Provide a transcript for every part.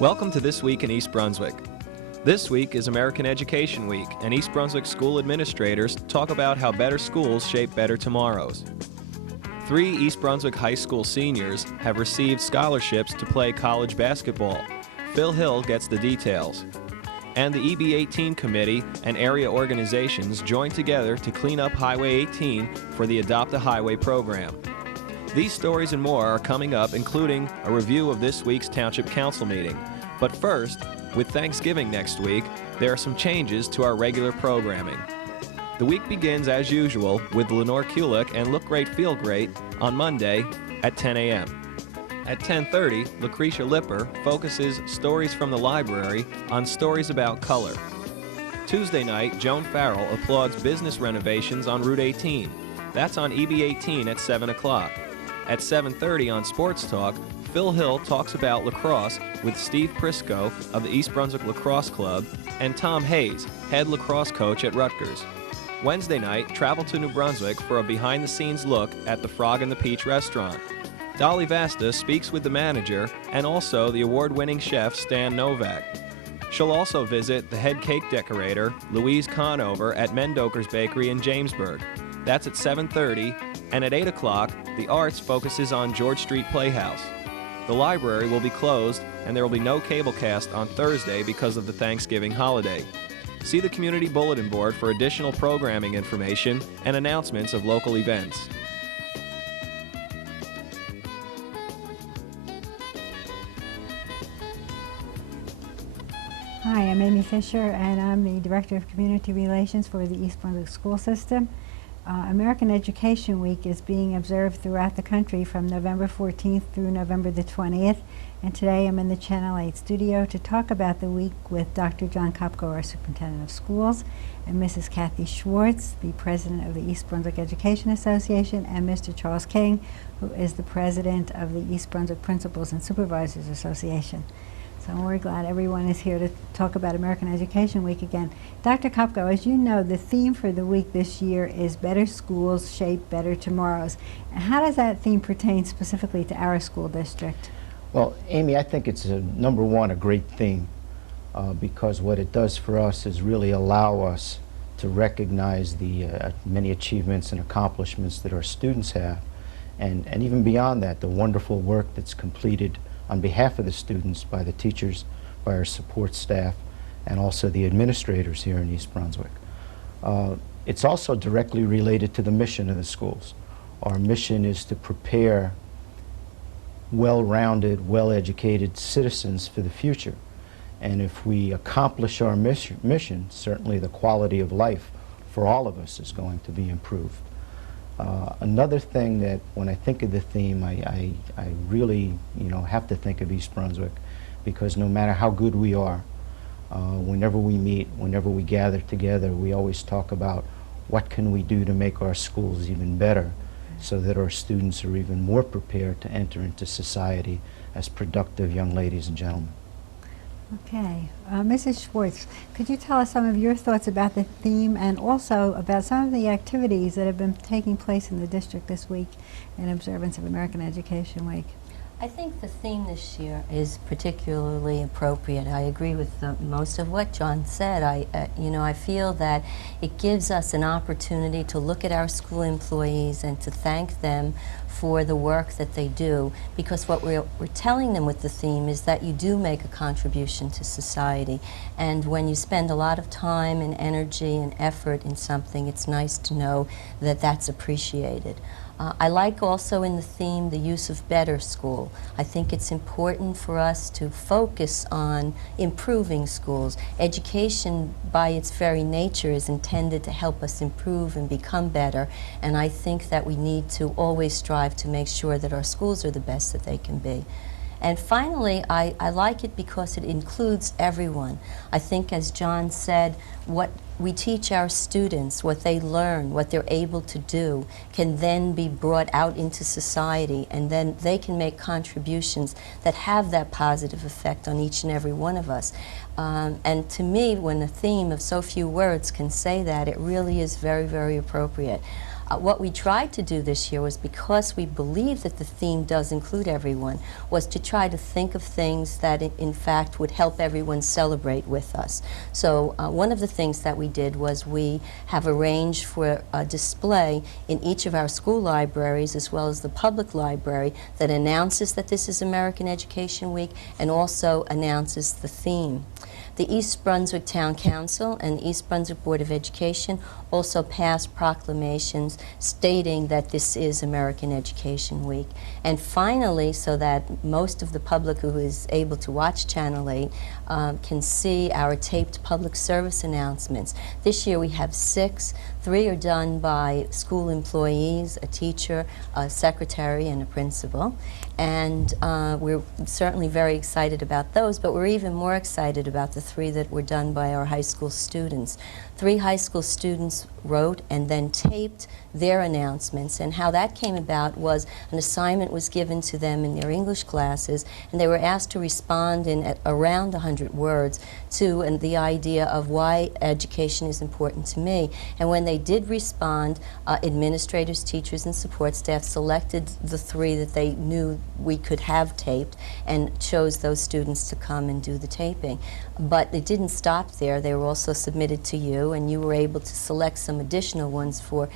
Welcome to This Week in East Brunswick. This week is American Education Week, and East Brunswick school administrators talk about how better schools shape better tomorrows. 3 East Brunswick high school seniors have received scholarships to play college basketball. Phil Hill gets the details. And the EB18 committee and area organizations joined together to clean up Highway 18 for the Adopt a Highway program. These stories and more are coming up, including a review of this week's Township Council meeting. But first, with Thanksgiving next week, there are some changes to our regular programming. The week begins as usual with Lenore Kulik and Look Great, Feel Great on Monday at 10 a.m. At 10:30, Lucretia Lipper focuses Stories from the Library on stories about color. Tuesday night, Joan Farrell applauds business renovations on Route 18. That's on EB18 at 7 o'clock. At 7:30 on Sports Talk, Phil Hill talks about lacrosse with Steve Prisco of the East Brunswick Lacrosse Club and Tom Hayes, head lacrosse coach at Rutgers. Wednesday night, travel to New Brunswick for a behind-the-scenes look at the Frog and the Peach restaurant. Dolly Vasta speaks with the manager and also the award-winning chef Stan Novak. She'll also visit the head cake decorator, Louise Conover, at Mendoker's Bakery in Jamesburg. That's at 7:30, and at 8 o'clock, the arts focuses on George Street Playhouse. The library will be closed, and there will be no cable cast on Thursday because of the Thanksgiving holiday. See the community bulletin board for additional programming information and announcements of local events. Hi, I'm Amy Fisher, and I'm the Director of Community Relations for the East Brunswick School System. American Education Week is being observed throughout the country from November 14th through November the 20th, and today I'm in the Channel 8 studio to talk about the week with Dr. John Kopko, our Superintendent of Schools, and Mrs. Kathy Schwartz, the President of the East Brunswick Education Association, and Mr. Charles King, who is the President of the East Brunswick Principals and Supervisors Association. So I'm very glad everyone is here to talk about American Education Week again. Dr. Kopko, as you know, the theme for the week this year is Better Schools Shape Better Tomorrows. And how does that theme pertain specifically to our school district? Well, Amy, I think it's, number one, a great theme because what it does for us is really allow us to recognize the many achievements and accomplishments that our students have, and even beyond that, the wonderful work that's completed on behalf of the students by the teachers, by our support staff, and also the administrators here in East Brunswick. It's also directly related to the mission of the schools. Our mission is to prepare well-rounded, well-educated citizens for the future. And if we accomplish our mission, certainly the quality of life for all of us is going to be improved. Another thing that when I think of the theme, I really have to think of East Brunswick, because no matter how good we are, whenever we meet, whenever we gather together, we always talk about what can we do to make our schools even better so that our students are even more prepared to enter into society as productive young ladies and gentlemen. Okay. Mrs. Schwartz, could you tell us some of your thoughts about the theme and also about some of the activities that have been taking place in the district this week in observance of American Education Week? I think the theme this year is particularly appropriate. I agree with most of what John said. I feel that it gives us an opportunity to look at our school employees and to thank them for the work that they do, because what we're telling them with the theme is that you do make a contribution to society, and when you spend a lot of time and energy and effort in something, it's nice to know that that's appreciated. I like also in the theme the use of better school. I think it's important for us to focus on improving schools. Education by its very nature is intended to help us improve and become better, and I think that we need to always strive to make sure that our schools are the best that they can be. And finally, I like it because it includes everyone. I think, as John said, what we teach our students, what they learn, what they're able to do, can then be brought out into society, and then they can make contributions that have that positive effect on each and every one of us. And to me, when the theme of so few words can say that, it really is very, very appropriate. What we tried to do this year was, because we believe that the theme does include everyone, was to try to think of things that in fact would help everyone celebrate with us. So one of the things that we did was we have arranged for a display in each of our school libraries as well as the public library that announces that this is American Education Week and also announces the theme. The East Brunswick Town Council and the East Brunswick Board of Education also passed proclamations stating that this is American Education Week. And finally, so that most of the public who is able to watch Channel 8 can see our taped public service announcements. This year we have 6. 3 are done by school employees, a teacher, a secretary, and a principal. And we're certainly very excited about those, but we're even more excited about the 3 that were done by our high school students. 3 high school students wrote and then taped their announcements, and how that came about was an assignment was given to them in their English classes, and they were asked to respond in around 100 words to the idea of why education is important to me. And when they did respond, administrators, teachers, and support staff selected the 3 that they knew we could have taped and chose those students to come and do the taping. But it didn't stop there. They were also submitted to you, and you were able to select some additional ones for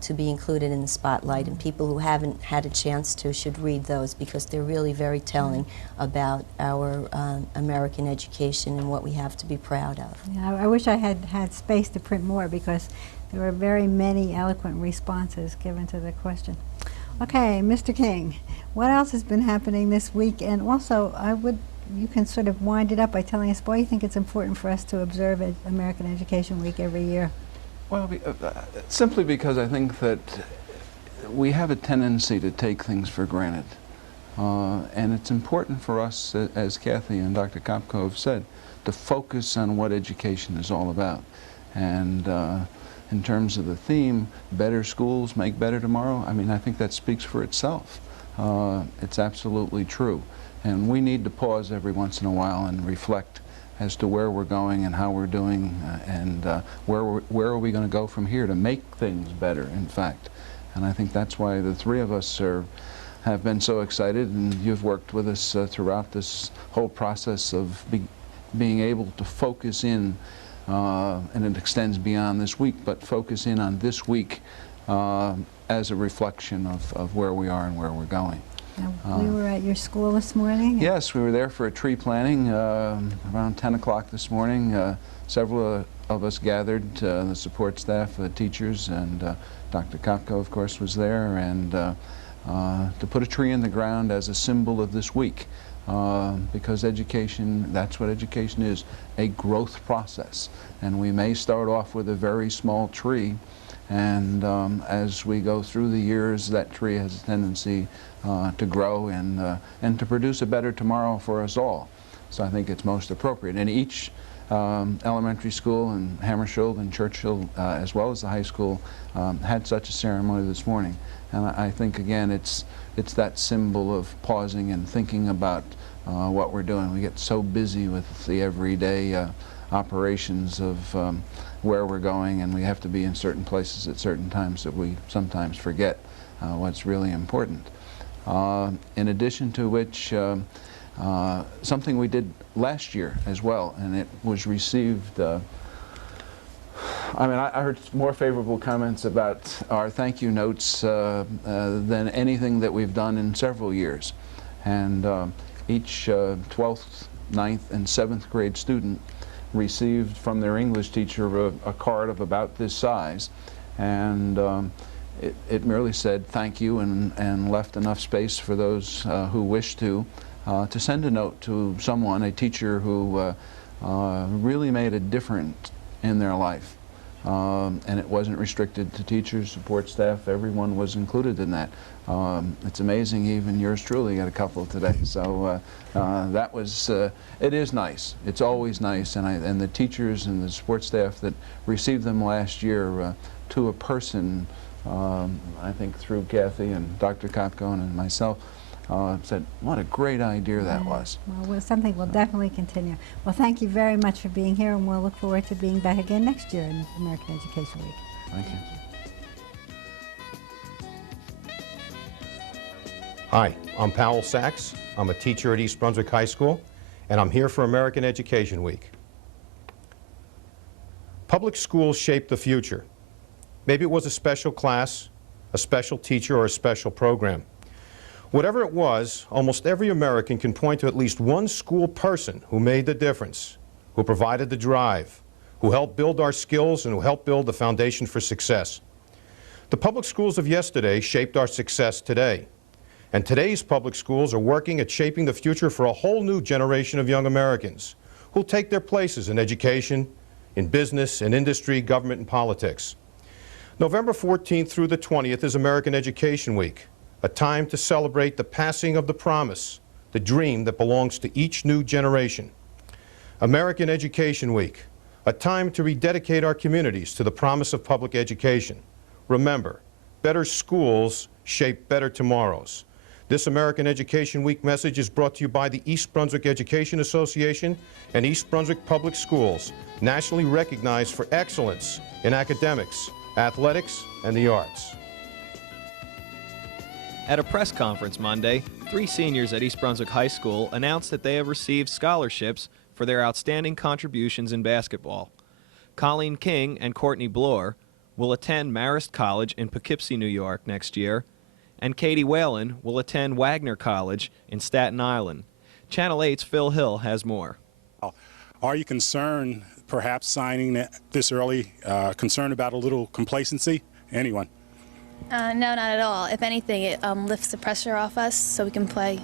to be included in the spotlight, and people who haven't had a chance to should read those because they're really very telling about our American education and what we have to be proud of. Yeah, I wish I had space to print more because there were very many eloquent responses given to the question. Okay, Mr. King, what else has been happening this week? And also, you can sort of wind it up by telling us why you think it's important for us to observe American Education Week every year. Well, simply because I think that we have a tendency to take things for granted. And it's important for us, as Kathy and Dr. Kopko have said, to focus on what education is all about. And in terms of the theme, better schools make better tomorrow, I mean, I think that speaks for itself. It's absolutely true. And we need to pause every once in a while and reflect as to where we're going and how we're doing, and where are we going to go from here to make things better, in fact. And I think that's why the 3 of us have been so excited, and you've worked with us throughout this whole process of being able to focus in, and it extends beyond this week, but focus in on this week as a reflection of where we are and where we're going. Now, we were at your school this morning? Yes, we were there for a tree planting around 10 o'clock this morning. Several of us gathered, the support staff, the teachers, and Dr. Kopko, of course, was there, and to put a tree in the ground as a symbol of this week, because education, that's what education is, a growth process. And we may start off with a very small tree, and as we go through the years, that tree has a tendency to grow and to produce a better tomorrow for us all. So I think it's most appropriate. And each elementary school in Hammersholt and Churchill, as well as the high school, had such a ceremony this morning. And I think, again, it's that symbol of pausing and thinking about what we're doing. We get so busy with the everyday operations of where we're going, and we have to be in certain places at certain times that we sometimes forget what's really important. In addition to which, something we did last year as well, and it was received, I mean, I heard more favorable comments about our thank you notes than anything that we've done in several years. And each 12th, 9th, and 7th grade student received from their English teacher a card of about this size, and it merely said thank you and left enough space for those who wish to send a note to someone, a teacher who really made a difference in their life. And it wasn't restricted to teachers, support staff, everyone was included in that. It's amazing, even yours truly got a couple today. So that was, it is nice. It's always nice, and the teachers and the support staff that received them last year to a person, I think through Kathy and Dr. Kopko and myself, said, what a great idea that was. Well, something we'll definitely continue. Well, thank you very much for being here, and we'll look forward to being back again next year in American Education Week. Thank you. Hi, I'm Powell Sachs. I'm a teacher at East Brunswick High School, and I'm here for American Education Week. Public schools shape the future. Maybe it was a special class, a special teacher, or a special program. Whatever it was, almost every American can point to at least one school person who made the difference, who provided the drive, who helped build our skills, and who helped build the foundation for success. The public schools of yesterday shaped our success today. And today's public schools are working at shaping the future for a whole new generation of young Americans who'll take their places in education, in business, in industry, government, and politics. November 14th through the 20th is American Education Week, a time to celebrate the passing of the promise, the dream that belongs to each new generation. American Education Week, a time to rededicate our communities to the promise of public education. Remember, better schools shape better tomorrows. This American Education Week message is brought to you by the East Brunswick Education Association and East Brunswick Public Schools, nationally recognized for excellence in academics, athletics, and the arts. At a press conference Monday, 3 seniors at East Brunswick High School announced that they have received scholarships for their outstanding contributions in basketball. Colleen King and Courtney Bloor will attend Marist College in Poughkeepsie, New York next year, and Katie Whalen will attend Wagner College in Staten Island. Channel 8's Phil Hill has more. Are you concerned, perhaps signing this early, concerned about a little complacency? Anyone? No, not at all. If anything, it lifts the pressure off us so we can play.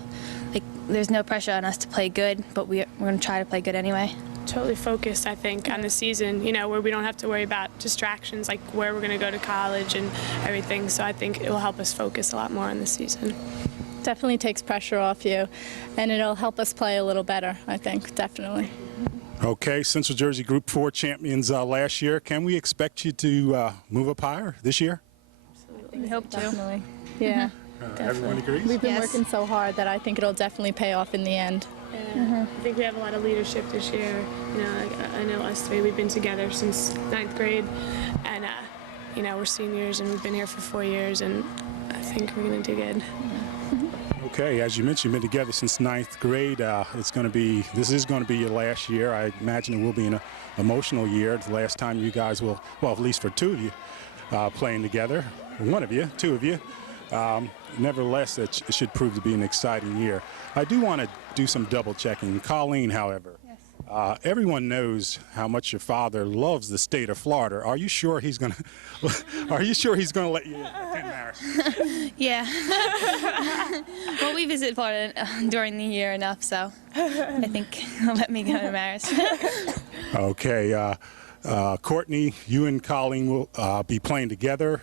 Like, there's no pressure on us to play good, but we're going to try to play good anyway. Totally focused, I think, on the season, you know, where we don't have to worry about distractions like where we're going to go to college and everything. So I think it will help us focus a lot more on the season. Definitely takes pressure off you, and it'll help us play a little better, I think, definitely. Okay, Central Jersey Group 4 champions last year. Can we expect you to move up higher this year? Absolutely. We hope to. Definitely. Yeah. Everyone agrees? We've been working so hard that I think it'll definitely pay off in the end. I think we have a lot of leadership this year. You know, like, I know us 3, we've been together since 9th grade, and you know, we're seniors and we've been here for 4 years, and I think we're going to do good. Okay, as you mentioned, you've been together since 9th grade. This is going to be your last year. I imagine it will be an emotional year. The last time you guys will, well, at least for 2 of you, playing together. 1 of you, 2 of you. Nevertheless, it should prove to be an exciting year. I do want to do some double checking. Colleen, however, everyone knows how much your father loves the state of Florida. Are you sure he's going to? Are you sure he's going to let you attend Marist? Yeah. Well, we visit Florida during the year enough, so I think he'll let me go to Marist. Okay. Courtney, you and Colleen will be playing together.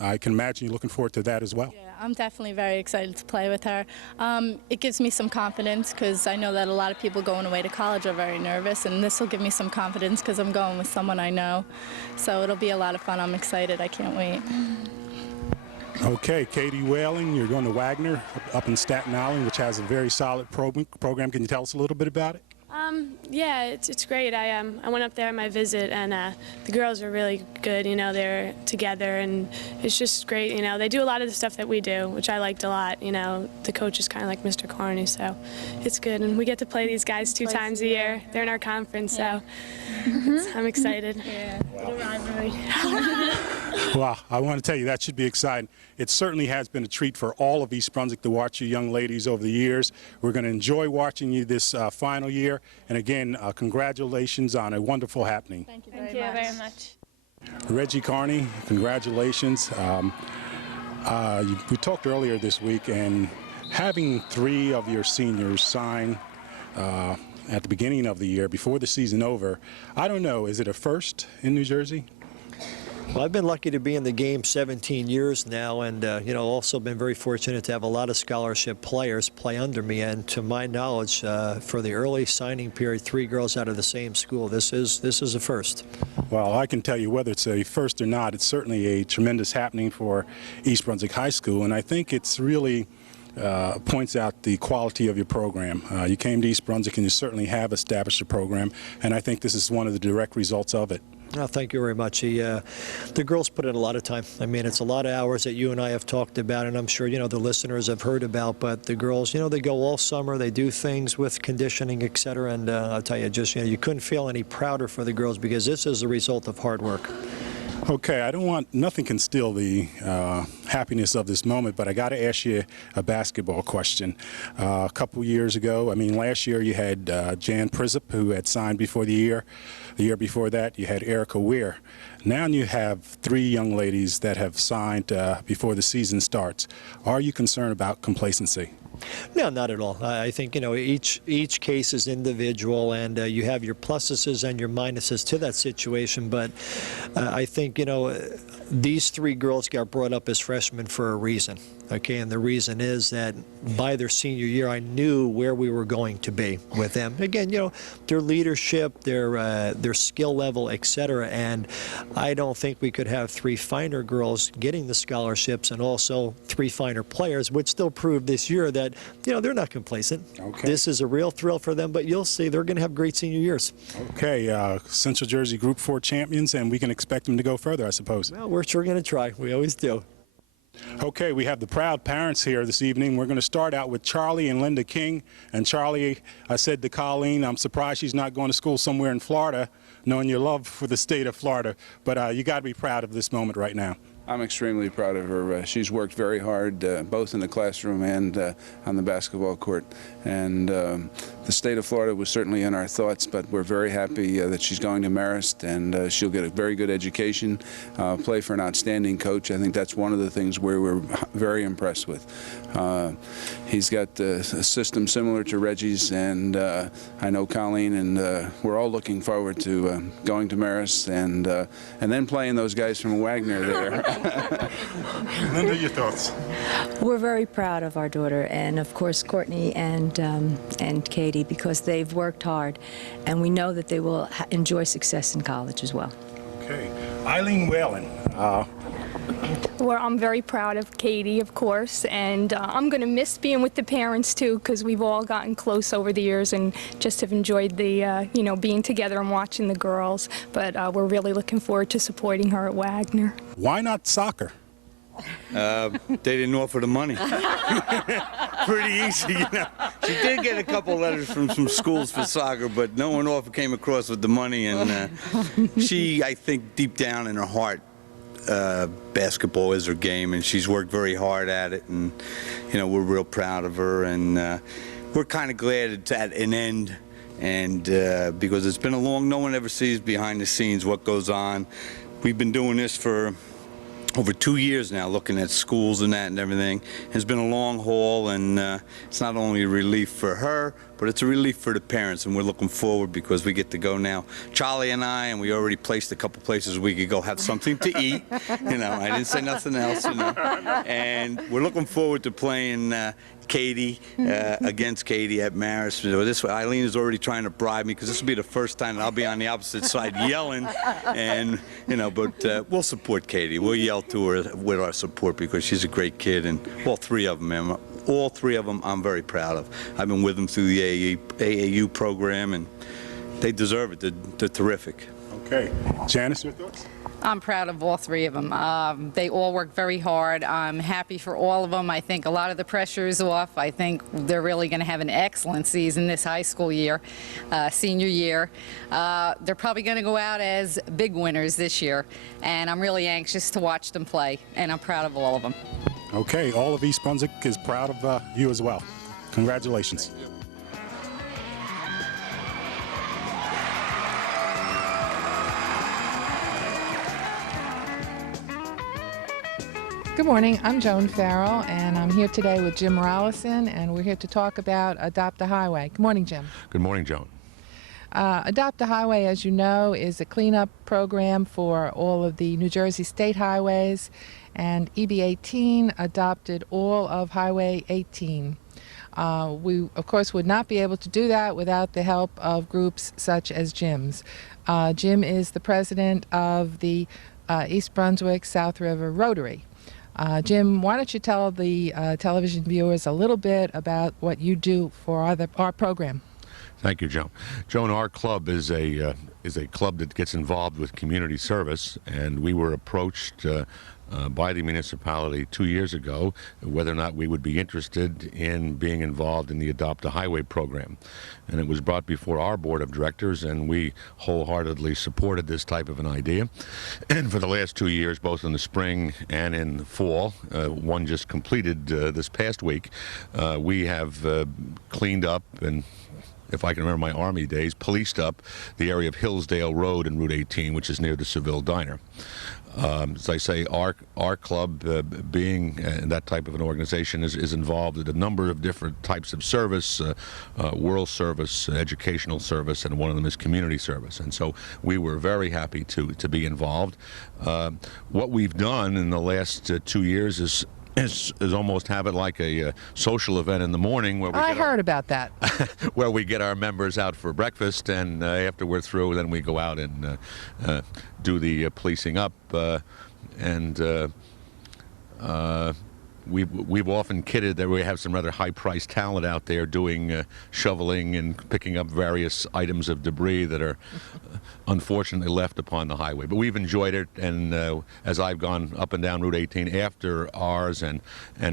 I can imagine you're looking forward to that as well. Yeah, I'm definitely very excited to play with her. It gives me some confidence because I know that a lot of people going away to college are very nervous, and this will give me some confidence because I'm going with someone I know. So it'll be a lot of fun. I'm excited. I can't wait. Okay, Katie Whalen, you're going to Wagner up in Staten Island, which has a very solid program. Can you tell us a little bit about it? Yeah, it's great. I went up there on my visit, and the girls are really good. You know, they're together, and it's just great. You know, they do a lot of the stuff that we do, which I liked a lot. You know, the coach is kind of like Mr. Carney, so it's good. And we get to play these guys 2 times a year. They're in our conference, so I'm excited. Yeah, little rivalry. Well, I want to tell you that should be exciting. It certainly has been a treat for all of East Brunswick to watch you young ladies over the years. We're going to enjoy watching you this final year. And again, congratulations on a wonderful happening. Thank you very much. Reggie Carney, congratulations. We talked earlier this week, and having 3 of your seniors sign at the beginning of the year before the season over, I don't know, is it a first in New Jersey? Well, I've been lucky to be in the game 17 years now, and you know, also been very fortunate to have a lot of scholarship players play under me. And to my knowledge, for the early signing period, 3 girls out of the same school. This is a first. Well, I can tell you whether it's a first or not, it's certainly a tremendous happening for East Brunswick High School, and I think it's really points out the quality of your program. You came to East Brunswick, and you certainly have established a program, and I think this is one of the direct results of it. No, thank you very much. The girls put in a lot of time. I mean, it's a lot of hours that you and I have talked about, and I'm sure, you know, the listeners have heard about, but the girls, you know, they go all summer, they do things with conditioning, et cetera, and I'll tell you, just, you know, you couldn't feel any prouder for the girls because this is a result of hard work. Okay, I don't want, nothing can steal the happiness of this moment, but I got to ask you a basketball question. A couple years ago, I mean, last year you had Jan Prizup, who had signed before the year. The year before that, you had Erica Weir. Now you have 3 young ladies that have signed before the season starts. Are you concerned about complacency? No, not at all. I think, you know, each case is individual, and you have your pluses and your minuses to that situation. But I think, you know, these 3 girls got brought up as freshmen for a reason. Okay, and the reason is that by their senior year, I knew where we were going to be with them. Again, you know, their leadership, their skill level, et cetera, and I don't think we could have 3 finer girls getting the scholarships and also 3 finer players, which still proved this year that, you know, they're not complacent. Okay. This is a real thrill for them, but you'll see they're going to have great senior years. Okay, Central Jersey Group 4 champions, and we can expect them to go further, I suppose. Well, we're sure going to try. We always do. Okay, we have the proud parents here this evening. We're going to start out with Charlie and Linda King. And Charlie, I said to Colleen, I'm surprised she's not going to school somewhere in Florida, knowing your love for the state of Florida. But you got to be proud of this moment right now. I'm extremely proud of her. She's worked very hard, both in the classroom and on the basketball court. And the state of Florida was certainly in our thoughts, but we're very happy that she's going to Marist, and she'll get a very good education, play for an outstanding coach. I think that's one of the things where we're very impressed with. He's got a system similar to Reggie's, and I know Colleen, and we're all looking forward to going to Marist and then playing those guys from Wagner there. Linda, your thoughts? We're very proud of our daughter, and of course Courtney and Katie, because they've worked hard, and we know that they will enjoy success in college as well. Okay, Eileen Whalen. Well, I'm very proud of Katie, of course, and I'm going to miss being with the parents too, because we've all gotten close over the years and just have enjoyed the, you know, being together and watching the girls. But we're really looking forward to supporting her at Wagner. Why not soccer? They didn't offer the money. Pretty easy, you know. She did get a couple letters from some schools for soccer, but no one came across with the money, and she, I think, deep down in her heart, basketball is her game, and she's worked very hard at it, and you know, we're real proud of her, and we're kind of glad it's at an end, and because it's been a long, no one ever sees behind the scenes what goes on. We've been doing this for over 2 years now, looking at schools and that and everything. It's been a long haul, and it's not only a relief for her, but it's a relief for the parents, and we're looking forward because we get to go now. Charlie and I, and we already placed a couple places we could go have something to eat. You know, I didn't say nothing else, you know. And we're looking forward to playing Katie against Katie at Marist. This Eileen is already trying to bribe me because this will be the first time that I'll be on the opposite side yelling, and you know. But we'll support Katie. We'll yell to her with our support because she's a great kid, and all 3 of them, I'm very proud of. I've been with them through the AAU program, and they deserve it. They're terrific. Okay, Janice, your thoughts? I'm proud of all 3 of them. They all work very hard. I'm happy for all of them. I think a lot of the pressure is off. I think they're really going to have an excellent season this high school year, senior year. They're probably going to go out as big winners this year, and I'm really anxious to watch them play, and I'm proud of all of them. Okay, all of East Brunswick is proud of you as well. Congratulations. Good morning, I'm Joan Farrell, and I'm here today with Jim Moralison, and we're here to talk about Adopt a Highway. Good morning, Jim. Good morning, Joan. Adopt a Highway, as you know, is a cleanup program for all of the New Jersey state highways, and EB 18 adopted all of Highway 18. We, of course, would not be able to do that without the help of groups such as Jim's. Jim is the president of the East Brunswick South River Rotary. Jim, why don't you tell the television viewers a little bit about what you do for our program? Thank you, Joan. Joan, our club is a is a club that gets involved with community service, and we were approached by the municipality 2 years ago whether or not we would be interested in being involved in the Adopt a Highway program. And it was brought before our board of directors, and we wholeheartedly supported this type of an idea. And for the last 2 years, both in the spring and in the fall, one just completed this past week, we have cleaned up and, if I can remember my Army days, policed up the area of Hillsdale Road and Route 18, which is near the Seville Diner. As I say, our club, being that type of an organization, is involved in a number of different types of service, world service, educational service, and one of them is community service. And so we were very happy to be involved. What we've done in the last 2 years is almost have it like a social event in the morning where we heard about that. where we get our members out for breakfast, and after we're through, then we go out and do the policing up, We've often kidded that we have some rather high-priced talent out there doing shoveling and picking up various items of debris that are unfortunately left upon the highway. But we've enjoyed it, and as I've gone up and down Route 18 after ours and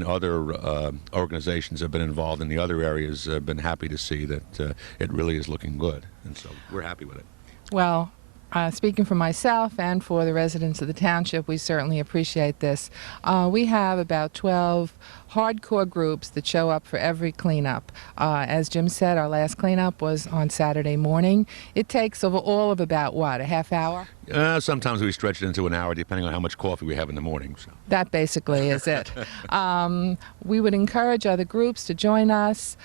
other organizations have been involved in the other areas, I've been happy to see that it really is looking good, and so we're happy with it. Well, speaking for myself and for the residents of the township, we certainly appreciate this. We have about 12 hardcore groups that show up for every cleanup. As Jim said, our last cleanup was on Saturday morning. It takes all of about, what, a half hour? Sometimes we stretch it into an hour, depending on how much coffee we have in the morning. So. That basically is it. We would encourage other groups to join us.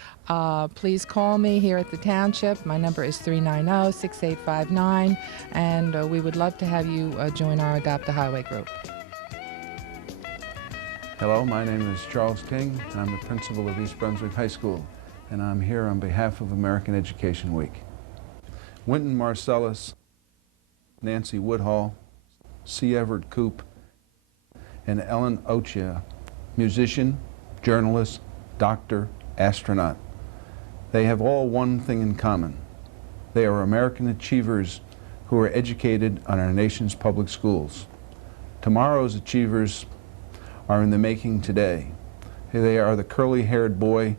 Please call me here at the township. My number is 390-6859, and we would love to have you join our Adopt a Highway group. Hello, my name is Charles King. I'm the principal of East Brunswick High School, and I'm here on behalf of American Education Week. Wynton Marcellus, Nancy Woodhall, C. Everett Koop, and Ellen Ochia, musician, journalist, doctor, astronaut. They have all one thing in common. They are American achievers who are educated on our nation's public schools. Tomorrow's achievers are in the making today. They are the curly-haired boy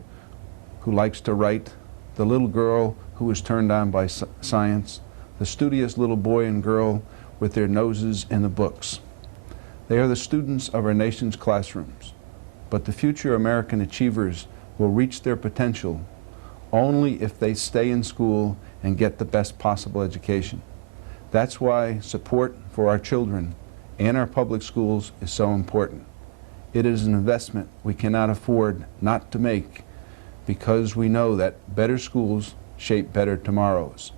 who likes to write, the little girl who is turned on by science, the studious little boy and girl with their noses in the books. They are the students of our nation's classrooms, but the future American achievers will reach their potential only if they stay in school and get the best possible education. That's why support for our children and our public schools is so important. It is an investment we cannot afford not to make, because we know that better schools shape better tomorrows.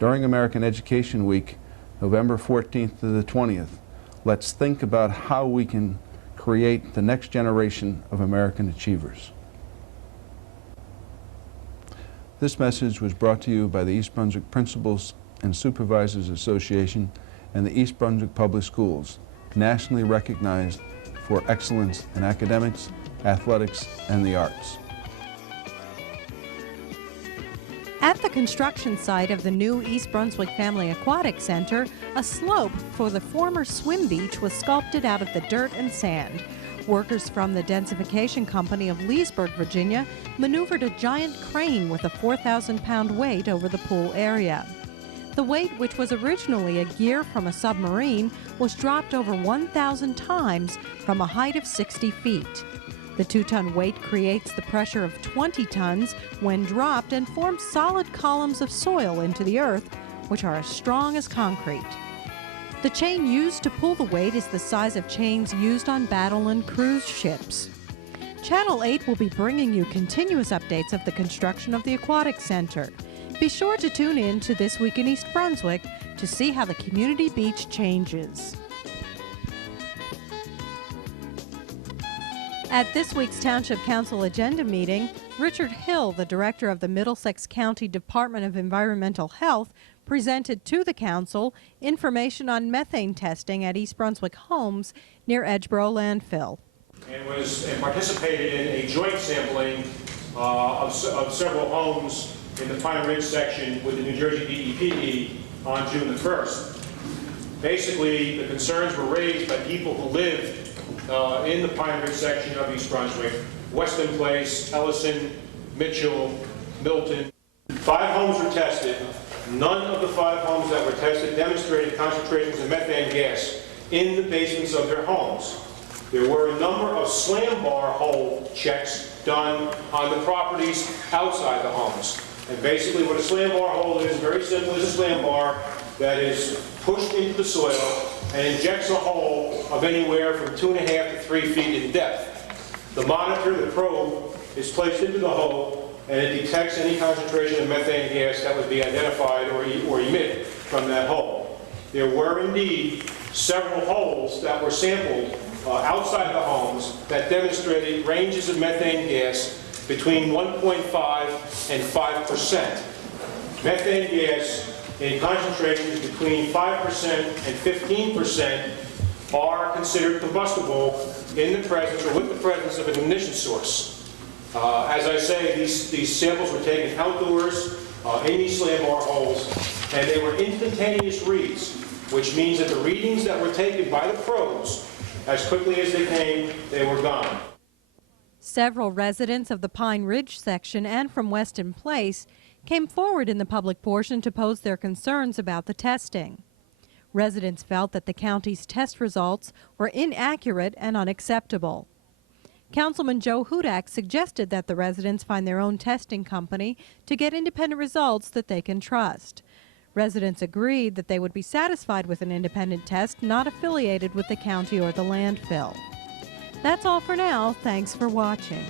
During American Education Week, November 14th to the 20th, let's think about how we can create the next generation of American achievers. This message was brought to you by the East Brunswick Principals and Supervisors Association and the East Brunswick Public Schools, nationally recognized for excellence in academics, athletics, and the arts. At the construction site of the new East Brunswick Family Aquatic Center, a slope for the former swim beach was sculpted out of the dirt and sand. Workers from the densification company of Leesburg, Virginia, maneuvered a giant crane with a 4,000-pound weight over the pool area. The weight, which was originally a gear from a submarine, was dropped over 1,000 times from a height of 60 feet. The 2-ton weight creates the pressure of 20 tons when dropped and forms solid columns of soil into the earth, which are as strong as concrete. The chain used to pull the weight is the size of chains used on battle and cruise ships. Channel 8 will be bringing you continuous updates of the construction of the Aquatic Center. Be sure to tune in to This Week in East Brunswick to see how the community beach changes. At this week's Township Council agenda meeting, Richard Hill, the director of the Middlesex County Department of Environmental Health, presented to the council information on methane testing at East Brunswick homes near Edgeboro Landfill. And participated in a joint sampling of several homes in the Pine Ridge section with the New Jersey DEP on June the 1st. Basically, the concerns were raised by people who lived in the Pine Ridge section of East Brunswick, Weston Place, Ellison, Mitchell, Milton. 5 homes were tested. None of the 5 homes that were tested demonstrated concentrations of methane gas in the basements of their homes. There were a number of slam bar hole checks done on the properties outside the homes. And basically what a slam bar hole is, very simple, is a slam bar that is pushed into the soil and injects a hole of anywhere from 2.5 to 3 feet in depth. The monitor, the probe, is placed into the hole and it detects any concentration of methane gas that would be identified or emitted from that hole. There were indeed several holes that were sampled outside the homes that demonstrated ranges of methane gas between 1.5 and 5%. Methane gas in concentrations between 5% and 15% are considered combustible in the presence or with the presence of an ignition source. As I say, these samples were taken outdoors in these slam bar holes, and they were instantaneous reads, which means that the readings that were taken by the probes, as quickly as they came, they were gone. Several residents of the Pine Ridge section and from Weston Place came forward in the public portion to pose their concerns about the testing. Residents felt that the county's test results were inaccurate and unacceptable. Councilman Joe Hudak suggested that the residents find their own testing company to get independent results that they can trust. Residents agreed that they would be satisfied with an independent test not affiliated with the county or the landfill. That's all for now. Thanks for watching.